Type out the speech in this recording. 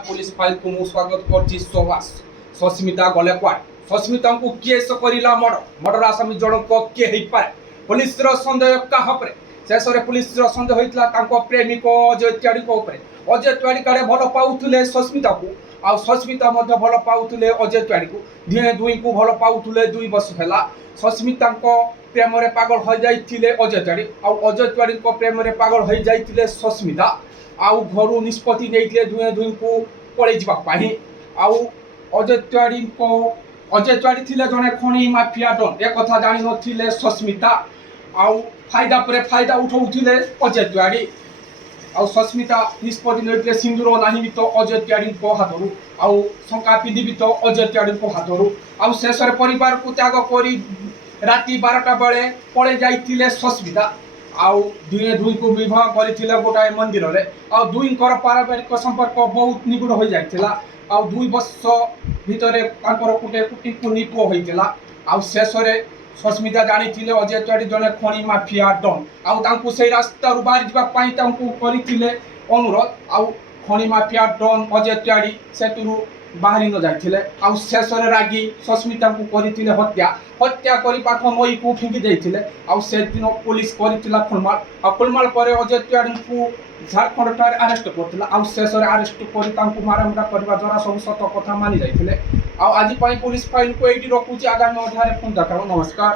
Police file को मु स्वागत करछि सोवास सस्मिता गले क्वाड सस्मिता को केस करिला मर्डर आसामी जन को के हेइ पाए पुलिस रो संदेह काहा परे शेष रे पुलिस रो संदेह होइतला तांको प्रेमिक अजय त्याड़ी को ऊपर अजय त्याड़ी काडे भलो पाउथुले सस्मिता को आ सस्मिता मध्ये भलो पाउथुले अजय त्याड़ी को दिए दुई को भलो पाउथुले 2 वर्ष हैला सस्मिता को प्रेम रे पागल हो जाइथिले अजय त्याड़ी आ अजय त्याड़ी को प्रेम रे पागल हो जाइथिले सस्मिता आउ घर निष्पत्ति नहीं दुए दुई को पड़े जावाई आउ अजय त्याड़ी थिले जने खणी माफिया डन एक कथा जानि नथिले सस्मिता आउ फायदा परे फायदा उठाउथिले अजय त्याड़ी आउ सस्मिता निष्पत्ति नहीं सिंदूर नाही तो अजय त्याड़ी को हाथरू आउ शंका पिंधि तो अजय त्याड़ी को हाथरू आउ शेष परिवार को त्याग करी राति 12टा बेले पड़े जाइथिले सस्मिता आउ दुए दुई को विवाह करथिले गोटाए मंदिर रे आउ दुईंकर पारंपरिक संपर्क बहुत निगुड़ हो जाइथिला आउ 2 वर्ष भितरे तांकर कुटे कुटी कुनी पो होइतिला आउ शेष रे सस्मिता जानिथिले अजय त्याड़ी जने खणी माफिया डन आउ तांकु सेही रास्ता रु बाहर जिबा पई तांकु करिथिले अनुरोध आउ खणी माफिया डन अजय त्याड़ी सेतुरु बाहरी न जाइथिले आउ शेष रे रागी सस्मिता को करिथिले हत्या करी पाख नई को फिंगी देथिले आउ से दिन पुलिस करिथिला खुलमाल परे अजय त्याड़ी को झारखंड ठारे अरेस्ट करथिला आउ शेष रे अरेस्ट करी तांकु मारामारा करबा द्वारा सब सत कथा मानि जाइथिले आउ आज पई पुलिस फाइल को एठी रखुची आगामी अध्याय फोन देखाबो नमस्कार।